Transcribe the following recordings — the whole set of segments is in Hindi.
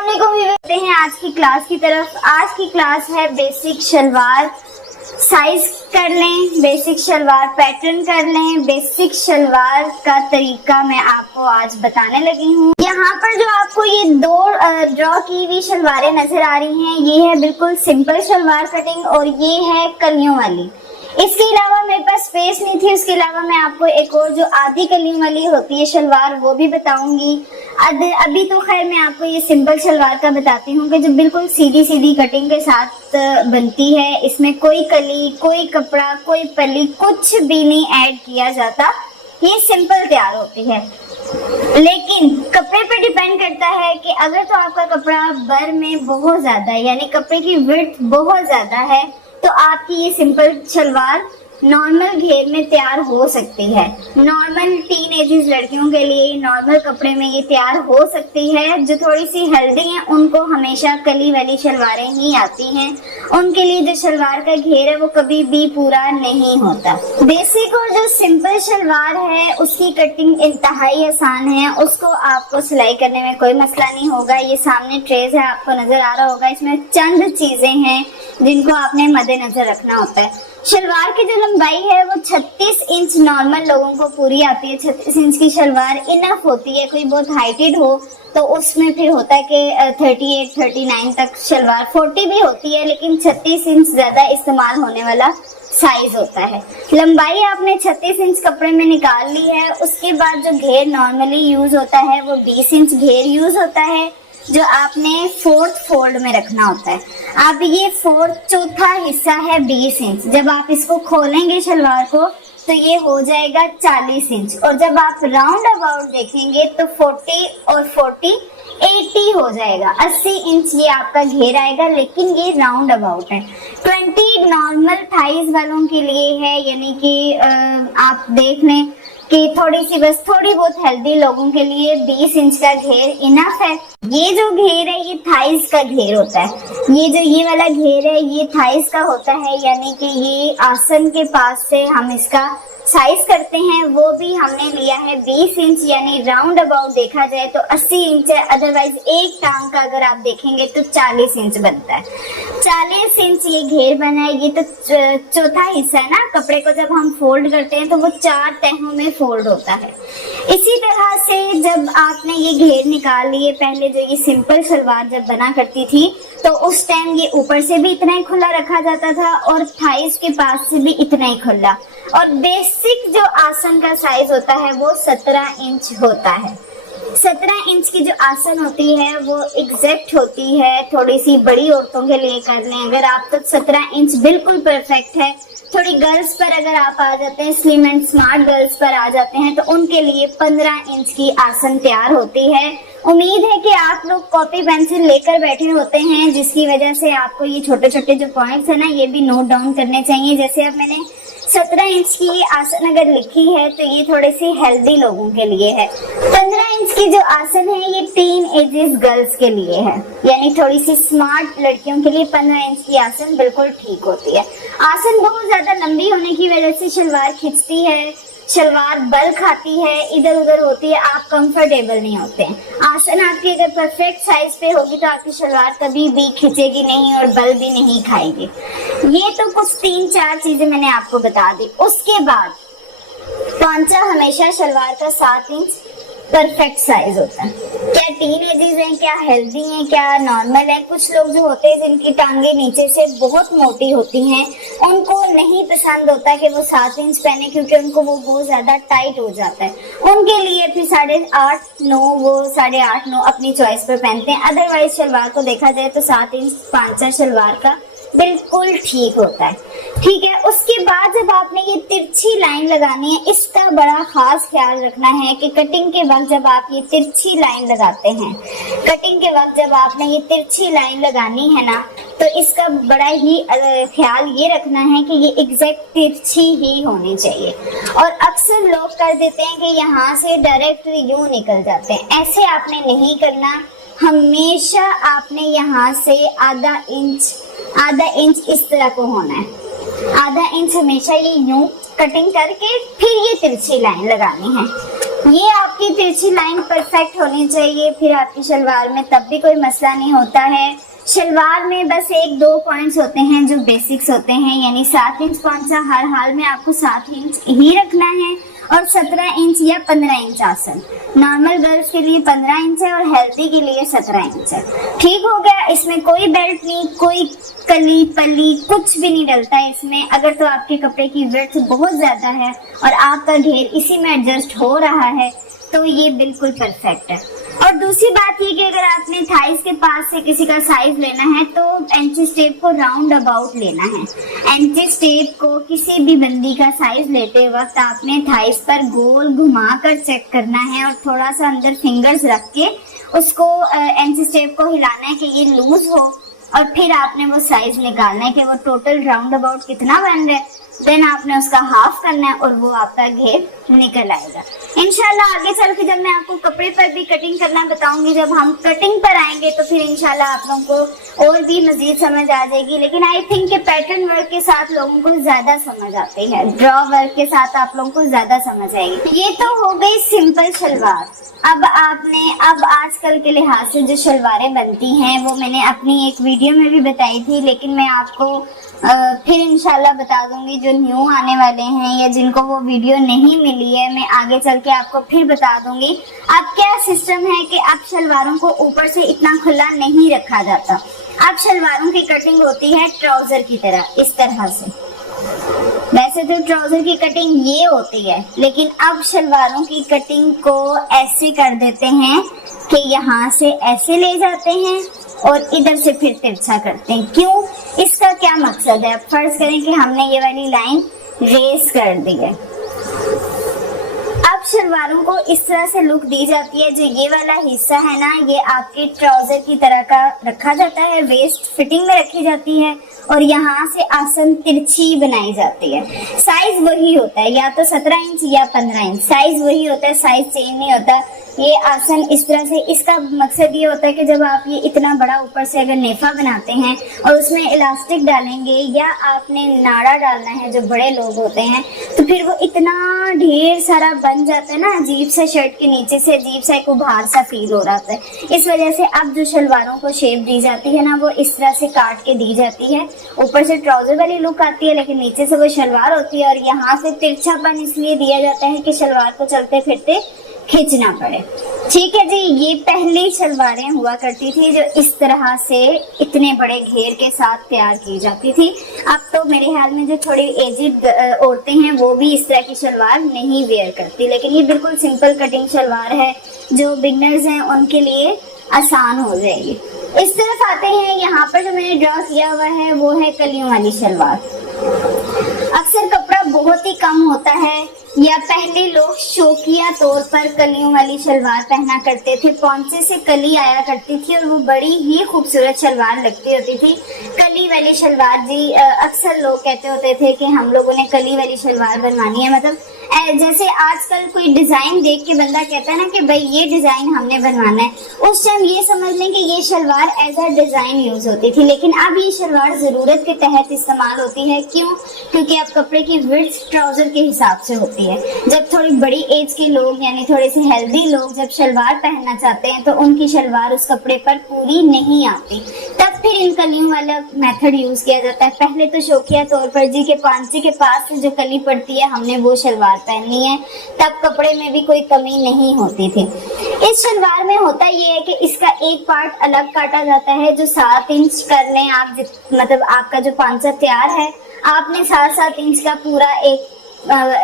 अस्सलाम वालेकुम विवेकते हैं आज की क्लास की तरफ। आज की क्लास है बेसिक शलवार साइज कर लें, बेसिक शलवार पैटर्न कर लें, बेसिक शलवार का तरीका मैं आपको आज बताने लगी हूँ। यहाँ पर जो आपको ये दो ड्रॉ की हुई शलवारें नजर आ रही हैं, ये है बिल्कुल सिंपल शलवार कटिंग और ये है कलियों वाली। इसके अलावा मेरे पास स्पेस नहीं थी, उसके अलावा मैं आपको एक और जो आधी कलियों वाली होती है शलवार वो भी बताऊंगी। अभी तो खैर मैं आपको ये सिंपल शलवार का बताती हूँ कि जो बिल्कुल सीधी सीधी कटिंग के साथ बनती है। इसमें कोई कली, कोई कपड़ा, कोई पल्ली, कुछ भी नहीं ऐड किया जाता। ये सिंपल तैयार होती है, लेकिन कपड़े पे डिपेंड करता है कि अगर तो आपका कपड़ा बर में बहुत ज्यादा है, यानी कपड़े की विड्थ बहुत ज्यादा है, तो आपकी ये सिंपल शलवार नॉर्मल घेर में तैयार हो सकती है। नॉर्मल टीनेजर्स लड़कियों के लिए नॉर्मल कपड़े में ये तैयार हो सकती है। जो थोड़ी सी हेल्दी हैं उनको हमेशा कली वाली शलवारें ही आती हैं। उनके लिए जो शलवार का घेर है वो कभी भी पूरा नहीं होता। बेसिक और जो सिंपल शलवार है उसकी कटिंग इंतहाई आसान है, उसको आपको सिलाई करने में कोई मसला नहीं होगा। ये सामने ट्रेस है, आपको नजर आ रहा होगा। इसमें चंद चीजें हैं जिनको आपने मद्देनजर रखना होता है। शलवार की जो लंबाई है वो 36 इंच नॉर्मल लोगों को पूरी आती है। 36 इंच की शलवार इनफ होती है। कोई बहुत हाइटेड हो तो उसमें फिर होता है कि 38, 39 तक शलवार, 40 भी होती है, लेकिन 36 इंच ज्यादा इस्तेमाल होने वाला साइज होता है। लंबाई आपने 36 इंच कपड़े में निकाल ली है। उसके बाद जो घेर नॉर्मली यूज होता है वो 20 इंच घेर यूज होता है, जो आपने फोर्थ फोल्ड में रखना होता है। अब ये फोर्थ चौथा हिस्सा है 20 इंच। जब आप इसको खोलेंगे शलवार को तो ये हो जाएगा 40 इंच, और जब आप राउंड अबाउट देखेंगे तो 40 और 40 80 हो जाएगा। 80 इंच ये आपका घेर आएगा, लेकिन ये राउंड अबाउट है। 20 नॉर्मल थाइज वालों के लिए है, यानी कि आप देख लें कि थोड़ी बहुत हेल्दी लोगों के लिए 20 इंच का घेर इनफ है। ये जो घेर है ये थाइस का घेर होता है। ये वाला घेर है ये थाइस का होता है, यानी कि ये आसन के पास से हम इसका साइज करते हैं। वो भी हमने लिया है 20 इंच, यानी राउंड अबाउट देखा जाए तो 80 इंच है। अदरवाइज एक टांग का अगर आप देखेंगे तो 40 इंच बनता है। 40 इंच ये घेर बना है। ये तो चौथा हिस्सा है ना। कपड़े को जब हम फोल्ड करते हैं तो वो 4 तहों में फोल्ड होता है। इसी तरह से जब आपने ये घेर निकाल लिए, पहले जो ये सिंपल शलवार जब बना करती थी तो उस टाइम ये ऊपर से भी इतना ही खुला रखा जाता था और थाइस के पास से भी इतना ही खुला। और बेसिक जो आसन का साइज होता है वो 17 इंच होता है। 17 इंच की जो आसन होती है वो एग्जैक्ट होती है। थोड़ी सी बड़ी औरतों के लिए कर लें अगर आप, तो 17 इंच बिल्कुल परफेक्ट है। थोड़ी गर्ल्स पर अगर आप आ जाते हैं, स्लिम एंड स्मार्ट गर्ल्स पर आ जाते हैं, तो उनके लिए 15 इंच की आसन तैयार होती है। उम्मीद है कि आप लोग कॉपी पेंसिल लेकर बैठे होते हैं, जिसकी वजह से आपको ये छोटे छोटे जो पॉइंट्स है ना ये भी नोट डाउन करने चाहिए। जैसे अब मैंने 17 इंच की आसन अगर लिखी है तो ये थोड़े से हेल्दी लोगों के लिए है। 15 इंच की जो आसन है ये टीन एजेस गर्ल्स के लिए है, यानी थोड़ी सी स्मार्ट लड़कियों के लिए 15 इंच की आसन बिल्कुल ठीक होती है। आसन बहुत ज्यादा लंबी होने की वजह से शलवार खिंचती है, शलवार बल खाती है, इधर उधर होती है, आप कंफर्टेबल नहीं होते हैं। आसन आपकी अगर परफेक्ट साइज पे होगी तो आपकी शलवार कभी भी खिंचेगी नहीं और बल भी नहीं खाएगी। ये तो कुछ 3-4 चीजें मैंने आपको बता दी। उसके बाद पांचा हमेशा शलवार का 7 इंच परफेक्ट साइज होता है। क्या टीनेजर्स हैं, क्या हेल्दी हैं, क्या नॉर्मल है। कुछ लोग जो होते हैं जिनकी टांगे नीचे से बहुत मोटी होती हैं, उनको नहीं पसंद होता कि वो 7 इंच पहने, क्योंकि उनको वो बहुत ज्यादा टाइट हो जाता है। उनके लिए फिर 8.5-9 वो 8.5-9 अपनी चॉइस पर पहनते हैं। अदरवाइज शलवार को देखा जाए तो 7 इंच पांचा शलवार का बिल्कुल ठीक होता है। ठीक है। उसके बाद जब आपने ये तिरछी लाइन लगानी है, इसका बड़ा खास ख्याल रखना है कि कटिंग के वक्त जब आप ये तिरछी लाइन लगाते हैं, कटिंग के वक्त जब आपने ये तिरछी लाइन लगानी है ना, तो इसका बड़ा ही ख्याल ये रखना है कि ये एग्जैक्ट तिरछी ही होनी चाहिए। और अक्सर लोग कर देते हैं कि यहाँ से डायरेक्ट यूं निकल जाते हैं। ऐसे आपने नहीं करना। हमेशा आपने यहाँ से आधा इंच इस तरह को होना है। आधा इंच हमेशा ये यूं कटिंग करके फिर ये तिरछी लाइन लगानी है। ये आपकी तिरछी लाइन परफेक्ट होनी चाहिए, फिर आपकी शलवार में तब भी कोई मसला नहीं होता है। शलवार में बस एक दो पॉइंट्स होते हैं जो बेसिक्स होते हैं, यानी 7 इंच पौंचा हर हाल में आपको 7 इंच ही रखना है और 17 इंच या 15 इंच आसन। नॉर्मल गर्ल्स के लिए 15 इंच है और हेल्थी के लिए 17 इंच है। ठीक हो गया। इसमें कोई बेल्ट नहीं, कोई कली पल्ली कुछ भी नहीं डलता है इसमें। अगर तो आपके कपड़े की विड्थ बहुत ज्यादा है और आपका घेर इसी में एडजस्ट हो रहा है तो ये बिल्कुल परफेक्ट है। और दूसरी बात ये कि अगर आपने थाइस के पास से किसी का साइज लेना है तो एंचेस टेप को राउंड अबाउट लेना है। एंचेस टेप को किसी भी बंदी का साइज लेते वक्त आपने थाइस पर गोल घुमा कर चेक करना है और थोड़ा सा अंदर फिंगर्स रख के उसको एंचेस टेप को हिलाना है कि ये लूज हो और फिर आपने वो साइज निकालना है कि वो टोटल राउंड अबाउट कितना बन रहा है। देन आपने उसका हाफ करना है और वो आपका घेर निकल आएगा। इंशाल्लाह आगे चल के जब मैं आपको कपड़े पर भी कटिंग करना बताऊंगी, जब हम कटिंग पर आएंगे तो फिर इंशाल्लाह आप लोगों को और भी मजीद समझ आ जाएगी। लेकिन आई थिंक कि पैटर्न वर्क के साथ लोगों को ज्यादा समझ आती है, ड्रॉ वर्क के साथ आप लोगों को ज्यादा समझ आएगी। ये तो हो गई सिंपल शलवार। अब आजकल के लिहाज से जो शलवारें बनती हैं वो मैंने अपनी एक वीडियो में भी बताई थी, लेकिन मैं आपको फिर इंशाल्लाह बता दूंगी। जो न्यू आने वाले हैं या जिनको वो वीडियो नहीं मिली है, मैं आगे चल के आपको फिर बता दूंगी। अब क्या सिस्टम है कि अब शलवारों को ऊपर से इतना खुला नहीं रखा जाता। अब शलवारों की कटिंग होती है ट्राउजर की तरह, इस तरह से। वैसे तो ट्राउजर की कटिंग ये होती है, लेकिन अब शलवारों की कटिंग को ऐसे कर देते हैं कि यहाँ से ऐसे ले जाते हैं और इधर से फिर तिरछा करते हैं। क्यों? इसका क्या मकसद है? अब फर्ज करें कि हमने ये वाली लाइन रेस कर दी है। अब शलवारों को इस तरह से लुक दी जाती है। जो ये वाला हिस्सा है ना, ये आपके ट्राउजर की तरह का रखा जाता है, वेस्ट फिटिंग में रखी जाती है और यहाँ से आसन तिरछी बनाई जाती है। साइज वही होता है, या तो 17 इंच या 15 इंच, साइज वही होता है, साइज चेंज नहीं होता। ये आसन इस तरह से, इसका मकसद ये होता है कि जब आप ये इतना बड़ा ऊपर से अगर नेफा बनाते हैं और उसमें इलास्टिक डालेंगे या आपने नाड़ा डालना है, जो बड़े लोग होते हैं, तो फिर वो इतना ढेर सारा बन जाता है ना, अजीब सा शर्ट के नीचे से अजीब सा एक उभार सा फील हो रहा है। इस वजह से अब जो शलवारों को शेप दी जाती है ना, वो इस तरह से काट के दी जाती है। ऊपर से ट्राउजर वाली लुक आती है लेकिन नीचे से वो शलवार होती है और यहाँ से तिरछापन इसलिए दिया जाता है कि शलवार को चलते फिरते खींचना पड़े। ठीक है जी। ये पहली शलवारें हुआ करती थी जो इस तरह से इतने बड़े घेर के साथ तैयार की जाती थी। अब तो मेरे ख्याल में जो थोड़ी एजिड औरतें हैं वो भी इस तरह की शलवार नहीं वेयर करती, लेकिन ये बिल्कुल सिंपल कटिंग शलवार है जो बिगनर्स हैं उनके लिए आसान हो जाएगी। इस तरफ आते हैं, यहाँ पर जो मैंने ड्रॉ किया हुआ है वो है कलियों वाली शलवार। अक्सर कपड़ा बहुत ही कम होता है या पहले लोग शौकिया तौर पर कलियों वाली शलवार पहना करते थे। पौंचे से कली आया करती थी और वो बड़ी ही खूबसूरत शलवार लगती होती थी। कली वाली शलवार जी, अक्सर लोग कहते होते थे कि हम लोगों ने कली वाली शलवार बनवानी है। मतलब जैसे आजकल कोई डिजाइन देख के बंदा कहता है ना कि भाई ये डिजाइन हमने बनवाना है, उस टाइम ये समझ लें कि ये salwar as a design use होती थी। लेकिन अब ये शलवार जरूरत के तहत इस्तेमाल होती है। क्यों? क्योंकि अब कपड़े की विड्थ ट्राउजर के हिसाब से होती है। जब थोड़ी बड़ी एज के लोग यानी थोड़े से हेल्दी लोग जब शलवार पहनना चाहते हैं तो उनकी शलवार उस कपड़े पर पूरी नहीं आती, तब फिर इन कलियों वाला मेथड यूज किया जाता है। पहले तो शौकिया तौर पर जी के पांचे के पास से जो कली पड़ती है हमने वो शलवार पहननी है, तब कपड़े में भी कोई कमी नहीं होती थी। इस शलवार में होता ये है कि इसका एक पार्ट अलग काटा जाता है जो 7 इंच कर लें आप, मतलब आपका जो पांचा तैयार है आपने 7-7 इंच का पूरा एक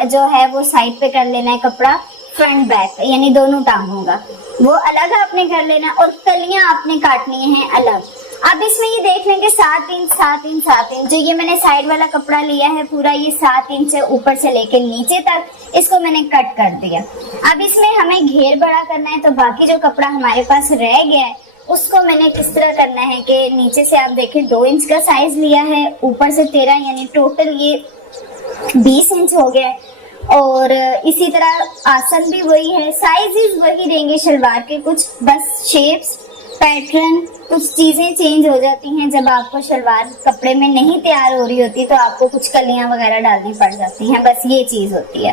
जो है वो साइड पे कर लेना है कपड़ा, फ्रंट बैक यानी दोनों टांगों का वो अलग आपने कर लेना और कलियां आपने काटनी है अलग। अब इसमें ये देख लें कि 7 इंच 7 इंच 7 इंच जो ये मैंने साइड वाला कपड़ा लिया है पूरा ये 7 इंच है ऊपर से लेके नीचे तक, इसको मैंने कट कर दिया। अब इसमें हमें घेर बड़ा करना है तो बाकी जो कपड़ा हमारे पास रह गया है उसको मैंने किस तरह करना है कि नीचे से आप देखें 2 इंच का साइज लिया है, ऊपर से 13 यानी टोटल ये 20 इंच हो गया है। और इसी तरह आसन भी वही है, साइजेस वही देंगे शलवार के, कुछ बस शेप्स पैटर्न, कुछ चीजें चेंज हो जाती हैं जब आपको शलवार कपड़े में नहीं तैयार हो रही होती, तो आपको कुछ कलियां वगैरह डालनी पड़ जाती हैं, बस ये चीज होती है।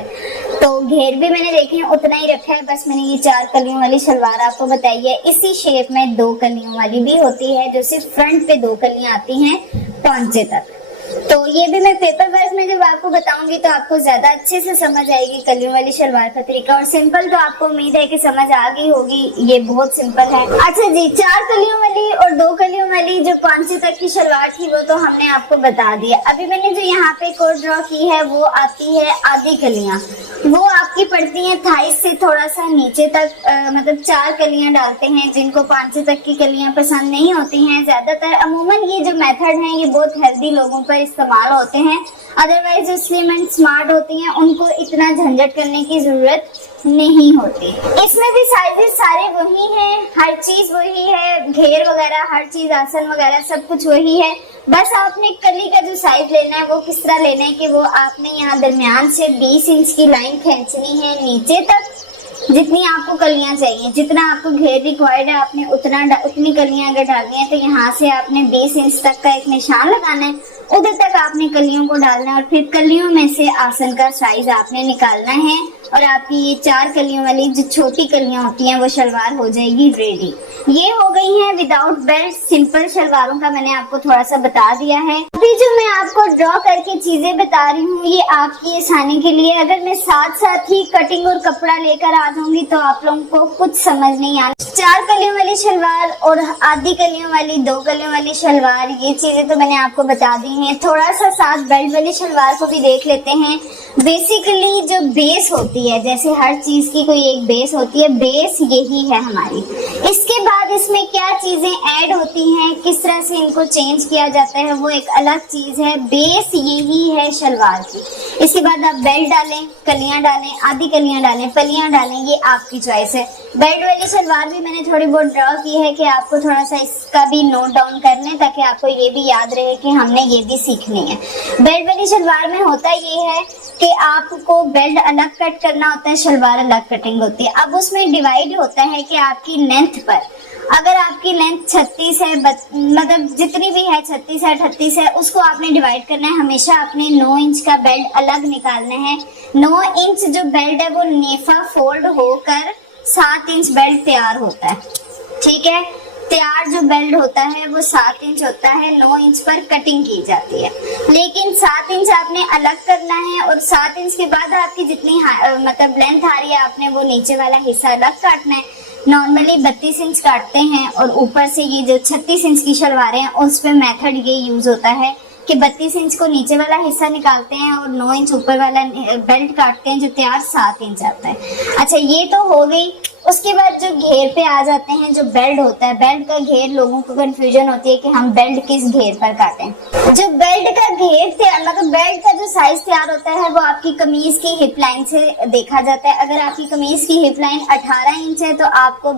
तो घेर भी मैंने देखे हैं उतना ही रखा है, बस मैंने ये 4 कलियों वाली शलवार आपको बताई है। इसी शेप में 2 कलियों वाली भी होती है, जो सिर्फ फ्रंट पे 2 कलियां आती हैं पौंचे तक। तो ये भी मैं पेपर वर्क में जब आपको बताऊंगी तो आपको ज्यादा अच्छे से समझ आएगी कलियों वाली शलवार का तरीका। और सिंपल तो आपको उम्मीद है कि समझ आ गई होगी, ये बहुत सिंपल है। अच्छा जी, 4 कलियों वाली और 2 कलियों वाली जो 5 तक की शलवार थी वो तो हमने आपको बता दिया। अभी मैंने जो यहाँ पे कोड ड्रॉ की है वो आती है आधी कलियां, वो आपकी पड़ती है थाइस से थोड़ा सा नीचे तक। मतलब 4 कलियां डालते हैं, जिनको 5 तक की कलियां पसंद नहीं होती हैं ज्यादातर। अमूमन ये जो मेथड है ये बहुत हेल्दी लोगों पर इस्तेमाल होते हैं, अदरवाइज जो स्लिम एंड स्मार्ट होती हैं उनको इतना झंझट करने की जरूरत नहीं होती। इसमें भी साइजेस सारे वही हैं, हर चीज वही है, घेर वगैरह हर चीज, आसन वगैरह सब कुछ वही है। बस आपने कली का जो साइज लेना है वो किस तरह लेना है कि वो आपने यहाँ दरमियान से 20 इंच की लाइन खींचनी है नीचे तक। जितनी आपको कलियां चाहिए, जितना आपको घेर रिक्वायर्ड है, आपने उतनी कलियां अगर डालनी है तो यहाँ से आपने 20 इंच तक का एक निशान लगाना है, उधर तक आपने कलियों को डालना है और फिर कलियों में से आसन का साइज आपने निकालना है और आपकी ये 4 कलियों वाली जो छोटी कलियां होती हैं वो शलवार हो जाएगी रेडी। ये हो गई है विदाउट बेल्ट सिंपल शलवारों का मैंने आपको थोड़ा सा बता दिया है। अभी जो मैं आपको ड्रॉ करके चीजें बता रही हूँ ये आपकी आसानी के लिए। अगर मैं साथ साथ ही कटिंग और कपड़ा लेकर आ जाऊंगी तो आप लोगों को कुछ समझ नहीं आना। 4 कलियों वाली शलवार और आधी कलियों वाली, 2 कलियों वाली शलवार, ये चीजें तो मैंने आपको बता दी हैं। थोड़ा सा साथ बेल्ट वाली शलवार को भी देख लेते हैं। बेसिकली जो बेस होती है, जैसे हर चीज की कोई एक बेस होती है, बेस यही है हमारी। इसके बाद इसमें क्या चीजें ऐड होती हैं, किस तरह से इनको चेंज किया जाता है, वो एक अलग चीज है। बेस यही है शलवार की। इसके बाद आप बेल्ट डालें, कलियां डालें, आधी कलियां डालें, पलियां डालें, ये आपकी चॉइस है। बेल्ट वाली शलवार भी मैंने थोड़ी बहुत ड्रॉ की है कि आपको थोड़ा सा इसका भी नोट डाउन कर लें ताकि आपको ये भी याद रहे कि हमने ये भी सीखनी है। बेल्ट वाली शलवार में होता ये है कि आपको बेल्ट अलग कट करना होता है, शलवार अलग कटिंग होती है। अब उसमें डिवाइड होता है कि आपकी लेंथ पर, अगर आपकी लेंथ 36 है, मतलब जितनी भी है 36 है, 38 है, उसको आपने डिवाइड करना है। हमेशा आपने 9 इंच का बेल्ट अलग निकालना है। 9 इंच जो बेल्ट है वो नेफा फोल्ड होकर 7 इंच बेल्ट तैयार होता है। ठीक है, तैयार जो बेल्ट होता है वो 7 इंच होता है, 9 इंच पर कटिंग की जाती है। लेकिन 7 इंच आपने अलग करना है और 7 इंच के बाद आपकी जितनी मतलब लेंथ आ रही है आपने वो नीचे वाला हिस्सा अलग काटना है। नॉर्मली 32 इंच काटते हैं और ऊपर से ये जो 36 इंच की शलवारें हैं उस पे मेथड ये यूज होता है कि 32 इंच को नीचे वाला हिस्सा निकालते हैं और 9 इंच ऊपर वाला बेल्ट काटते हैं जो तैयार 7 इंच आता है। अच्छा, ये तो हो गई। उसके बाद जो घेर पे आ जाते हैं, जो बेल्ट होता है, बेल्ट का घेर लोगों को कंफ्यूजन होती है कि हम बेल्ट किस घेर पर काटें। जो बेल्ट का घेर मतलब बेल्ट का जो साइज तैयार होता है वो आपकी कमीज की हिप लाइन से देखा जाता है। अगर आपकी कमीज की हिप लाइन 18 इंच है तो आपको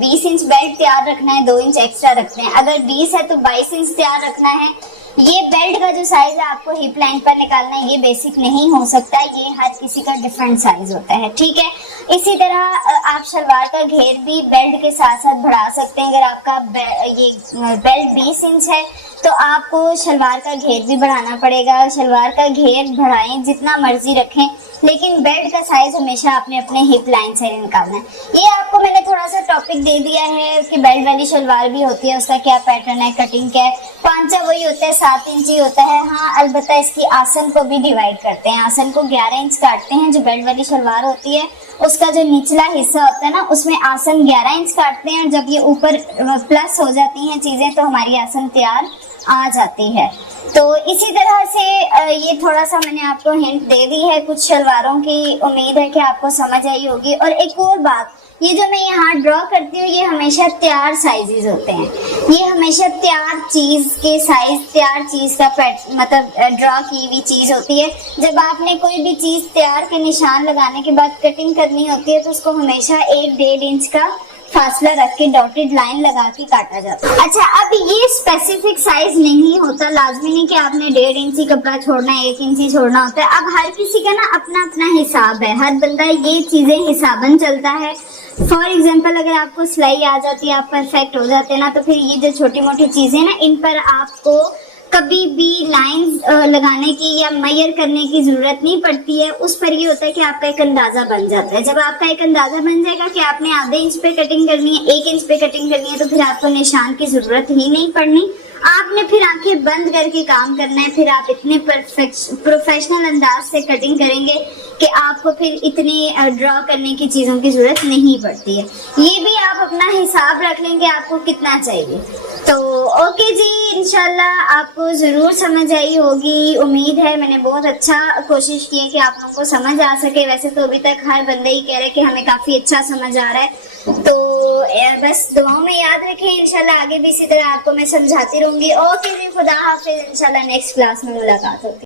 20 इंच बेल्ट तैयार रखना है, 2 इंच एक्स्ट्रा रखते हैं। अगर 20 है तो 22 इंच तैयार रखना है। ये बेल्ट का जो साइज है आपको हिप लाइन पर निकालना है, ये बेसिक नहीं हो सकता, ये हर किसी का डिफरेंट साइज होता है। ठीक है, इसी तरह आप शलवार का घेर भी बेल्ट के साथ साथ बढ़ा सकते हैं। अगर आपका ये बेल्ट 20 इंच है तो आपको शलवार का घेर भी बढ़ाना पड़ेगा। शलवार का घेर बढ़ाएं, जितना मर्जी रखें, लेकिन बेल्ट का साइज हमेशा आपने अपने हिप लाइन से निकालना है। ये आपको मैंने थोड़ा सा टॉपिक दे दिया है कि बेल्ट वाली शलवार भी होती है, उसका क्या पैटर्न है, कटिंग क्या है। पांचा वही होता है, 7 इंच ही होता है। हाँ, अलबत्ता इसकी आसन को भी डिवाइड करते हैं। आसन को 11 इंच काटते हैं। जो बेल्ट वाली शलवार होती है उसका जो निचला हिस्सा होता है ना, उसमें आसन 11 इंच काटते हैं। जब ये ऊपर प्लस हो जाती हैं चीजें तो हमारी आसन तैयार आ जाती है। तो इसी तरह से ये थोड़ा सा मैंने आपको हिंट दे दी है कुछ शलवारों की। उम्मीद है कि आपको समझ आई होगी। और एक और बात, ये जो मैं यहाँ ड्रॉ करती हूँ ये हमेशा तैयार साइजेस होते हैं। ये हमेशा तैयार चीज के साइज, तैयार चीज का मतलब ड्रॉ की हुई चीज होती है। जब आपने कोई भी चीज तैयार के निशान लगाने के बाद कटिंग करनी होती है तो उसको हमेशा 1-1.5 इंच का फासला रख के डॉटेड लाइन लगा के काटा जाता है। अच्छा, अब ये स्पेसिफिक साइज नहीं होता, लाजमी नहीं कि आपने 1.5 इंची कपड़ा छोड़ना है, 1 इंची छोड़ना होता है। अब हर किसी का ना अपना अपना हिसाब है, हर बंदा ये चीजें हिसाबन चलता है। फॉर एग्जाम्पल, अगर आपको सिलाई आ जाती है, आप परफेक्ट हो जाते हैं ना, तो फिर ये जो छोटी मोटी चीजें ना, इन पर आपको कभी भी लाइंस लगाने की या मेजर करने की जरूरत नहीं पड़ती है। उस पर ये होता है कि आपका एक अंदाजा बन जाता है। जब आपका एक अंदाजा बन जाएगा कि आपने आधे इंच पे कटिंग करनी है, 1 इंच पे कटिंग करनी है, तो फिर आपको निशान की जरूरत ही नहीं पड़नी। आपने फिर आंखें बंद करके काम करना है। फिर आप इतने प्रोफेशनल अंदाज से कटिंग करेंगे कि आपको फिर इतनी ड्रॉ करने की चीजों की जरूरत नहीं पड़ती है। ये भी आप अपना हिसाब रख लेंगे आपको कितना चाहिए। तो ओके जी, इंशाल्लाह आपको जरूर समझ आई होगी। उम्मीद है मैंने बहुत अच्छा कोशिश की है कि आप लोगों को समझ आ सके। वैसे तो अभी तक हर बंदे ही कह रहे कि हमें काफी अच्छा समझ आ रहा है। तो बस दुआओं में याद रखें, इंशाल्लाह आगे भी इसी तरह आपको मैं समझाती रहूंगी। ओके जी, खुदा हाफिज, इंशाल्लाह नेक्स्ट क्लास में मुलाकात होगी।